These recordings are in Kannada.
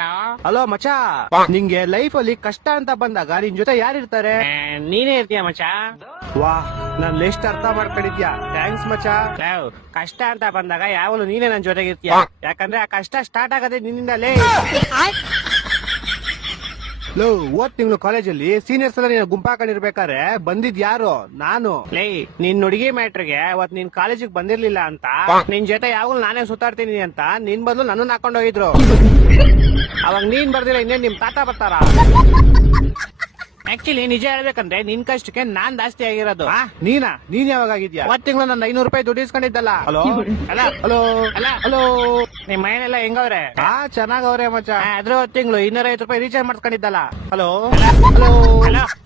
ಹಲೋ ಹಲೋ ಮಚಾ, ನಿಂಗೆ ಲೈಫ್ ಅಲ್ಲಿ ಕಷ್ಟ ಅಂತ ಬಂದಾಗ ನಿನ್ ಜೊತೆ ಯಾರಿರ್ತಾರೆ? ನೀನೇ ಇರ್ತೀಯ ಮಚ್ಚ. ವಾ, ನನ್ ಲಿಸ್ಟ್ ಅರ್ಥ ಮಾಡ್ಕೊಂಡಿದ್ಯಾ, ಥ್ಯಾಂಕ್ಸ್ ಮಚಾ. ಕಷ್ಟ ಅಂತ ಬಂದಾಗ ಯಾವಾಗಲೂ ನೀನೇ ನನ್ ಜೊತೆಗೆ ಇರ್ತೀಯ. ಯಾಕಂದ್ರೆ ಆ ಕಷ್ಟ ಸ್ಟಾರ್ಟ್ ಆಗದೆ ನಿನ್ನಿಂದಲೇ. ಲೋ, ಹೋದ್ ತಿಂಗಳು ಕಾಲೇಜಲ್ಲಿ ಸೀನಿಯರ್ಸ್ ಎಲ್ಲ ನೀನು ಗುಂಪಾಕೊಂಡಿರ್ಬೇಕಾದ್ರೆ ಬಂದಿದ್ ಯಾರು? ನಾನು. ಲೇ, ನಿನ್ ಹುಡುಗಿ ಮ್ಯಾಟ್ರಿಗೆ ಅವತ್ ನೀನ್ ಕಾಲೇಜಿಗೆ ಬಂದಿರ್ಲಿಲ್ಲ ಅಂತ ನಿನ್ ಜೊತೆ ಯಾವಾಗಲೂ ನಾನೇ ಸುತ್ತಾಡ್ತೀನಿ ಅಂತ ನಿನ್ ಬದಲು ನನ್ನನ್ನು ಹಾಕೊಂಡ್ ಹೋಗಿದ್ರು. ಅವಾಗ ನೀನ್ ಬರ್ದಿಲ್ಲ ಇನ್ನೇನ್ ನಿಮ್ ತಾತ ಬರ್ತಾರ? ಆಕ್ಚುಲಿ ನಿಜ ಹೇಳ್ಬೇಕಂದ್ರೆ ನಿನ್ ಕಷ್ಟಕ್ಕೆ ನಾನ್ ಜಾಸ್ತಿ ಆಗಿರೋದು. ನೀನ್ ಯಾವಾಗ ಆಗಿದ್ಯಾ? ಅವತ್ ತಿಂಗಳು ನನ್ನ 500 ರೂಪಾಯಿ ದುಡ್ಡು ಇಸ್ಕೊಂಡಿದ್ದಲ್ಲ. ಹಲೋ ಅಲ್ಲ ಹಲೋ ಅಲ್ಲ ಹಲೋ. ನಿಮ್ ಮನೆಯಲ್ಲ ಹೆಂಗವ್ರೆ? ಚೆನ್ನಾಗವ್ರೆ ಮಚಾ. ಅದ್ರ ತಿಂಗಳು 250 ರೂಪಾಯಿ ರೀಚಾರ್ಜ್ ಮಾಡ್ಸ್ಕೊಂಡಿದ್ದಲ್ಲ. Hello hello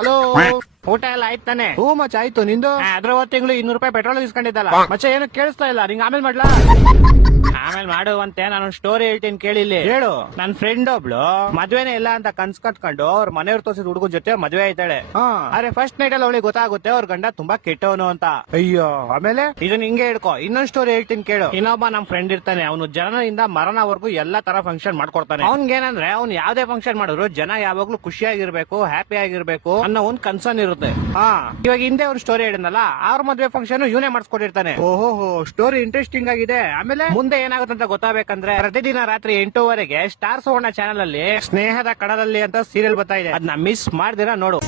hello hello. ಊಟ ಎಲ್ಲ ಆಯ್ತು ತಾನೆ? ಹ್ಞೂ ಮಚಾ, ಆಯ್ತು. ನಿಂದು? ಅದ್ರ ತಿಂಗಳು 200 ರೂಪಾಯಿ ಪೆಟ್ರೋಲ್ ಇಸ್ಕೊಂಡಿದ್ದಲ್ಲ. ಮಚಾ, ಏನು ಕೇಳಿಸ್ತಾ ಇಲ್ಲ. ನಿಂಗೆ ಆಮೇಲೆ ಮಾಡ್ಲಾ? ಆಮೇಲೆ ಮಾಡುವಂತೆ ನಾನು ಸ್ಟೋರಿ ಹೇಳ್ತೀನಿ ಕೇಳಿಲ್ಲಿ. ಹೇಳು. ನನ್ ಫ್ರೆಂಡ್ ಒಬ್ಳು ಮದ್ವೆನೇ ಇಲ್ಲ ಅಂತ ಕನ್ಸ್ ಕಟ್ಕೊಂಡು ಅವ್ರ ಮನೆಯವ್ರ ತೋರಿಸಿದ ಹುಡುಗನ ಜೊತೆ ಮದ್ವೆ ಆಯ್ತಾಳೆ. ಆದ್ರೆ ಫಸ್ಟ್ ನೈಟ್ ಅಲ್ಲಿ ಅವಳಿಗೆ ಗೊತ್ತಾಗುತ್ತೆ ಅವ್ರ ಗಂಡ ತುಂಬಾ ಕೆಟ್ಟವನು ಅಂತ. ಅಯ್ಯೋ, ಆಮೇಲೆ? ಇದು ನಿಂಗೆ ಹೇಳ್ಕೊ. ಇನ್ನೊಂದ್ ಸ್ಟೋರಿ ಹೇಳ್ತೀನಿ ಕೇಳು. ಇನ್ನೊಬ್ಬ ನಮ್ ಫ್ರೆಂಡ್ ಇರ್ತಾನೆ, ಅವನು ಜನರಿಂದ ಮರಣವರೆಗೂ ಎಲ್ಲಾ ತರ ಫಂಕ್ಷನ್ ಮಾಡ್ಕೊಡ್ತಾನೆ. ಅವ್ನ್ಗೇನಂದ್ರೆ ಅವ್ನು ಯಾವ್ದೇ ಫಂಕ್ಷನ್ ಮಾಡಿದ್ರು ಜನ ಯಾವಾಗ್ಲೂ ಖುಷಿಯಾಗಿರ್ಬೇಕು, ಹ್ಯಾಪಿ ಆಗಿರ್ಬೇಕು ಅನ್ನೋ ಒಂದ್ ಕನ್ಸರ್ನ್ ಇರುತ್ತೆ. ಇವಾಗ ಹಿಂದೆ ಅವ್ರ ಸ್ಟೋರಿ ಹೇಳಿದ್ನಲ್ಲ, ಅವ್ರ ಮದ್ವೆ ಫಂಕ್ಷನ್ ಇವನೇ ಮಾಡಿಸ್ಕೊಟ್ಟಿರ್ತಾನೆ. ಓಹೋ, ಸ್ಟೋರಿ ಇಂಟ್ರೆಸ್ಟಿಂಗ್ ಆಗಿದೆ. ಆಮೇಲೆ ಮುಂದೆ ಏನಾಗುತ್ತಂತ ಗೊತ್ತಾಗಬೇಕಂದ್ರೆ ಪ್ರತಿದಿನ ರಾತ್ರಿ 8:00 ಸ್ಟಾರ್ ಸುವರ್ಣ ಚಾನೆಲ್ ಅಲ್ಲಿ ಸ್ನೇಹದ ಕಡಲಲ್ಲಿ ಅಂತ ಸೀರಿಯಲ್ ಬರ್ತಾ ಇದೆ. ಅದನ್ನ ಮಿಸ್ ಮಾಡ್ದಿರಾ ನೋಡು.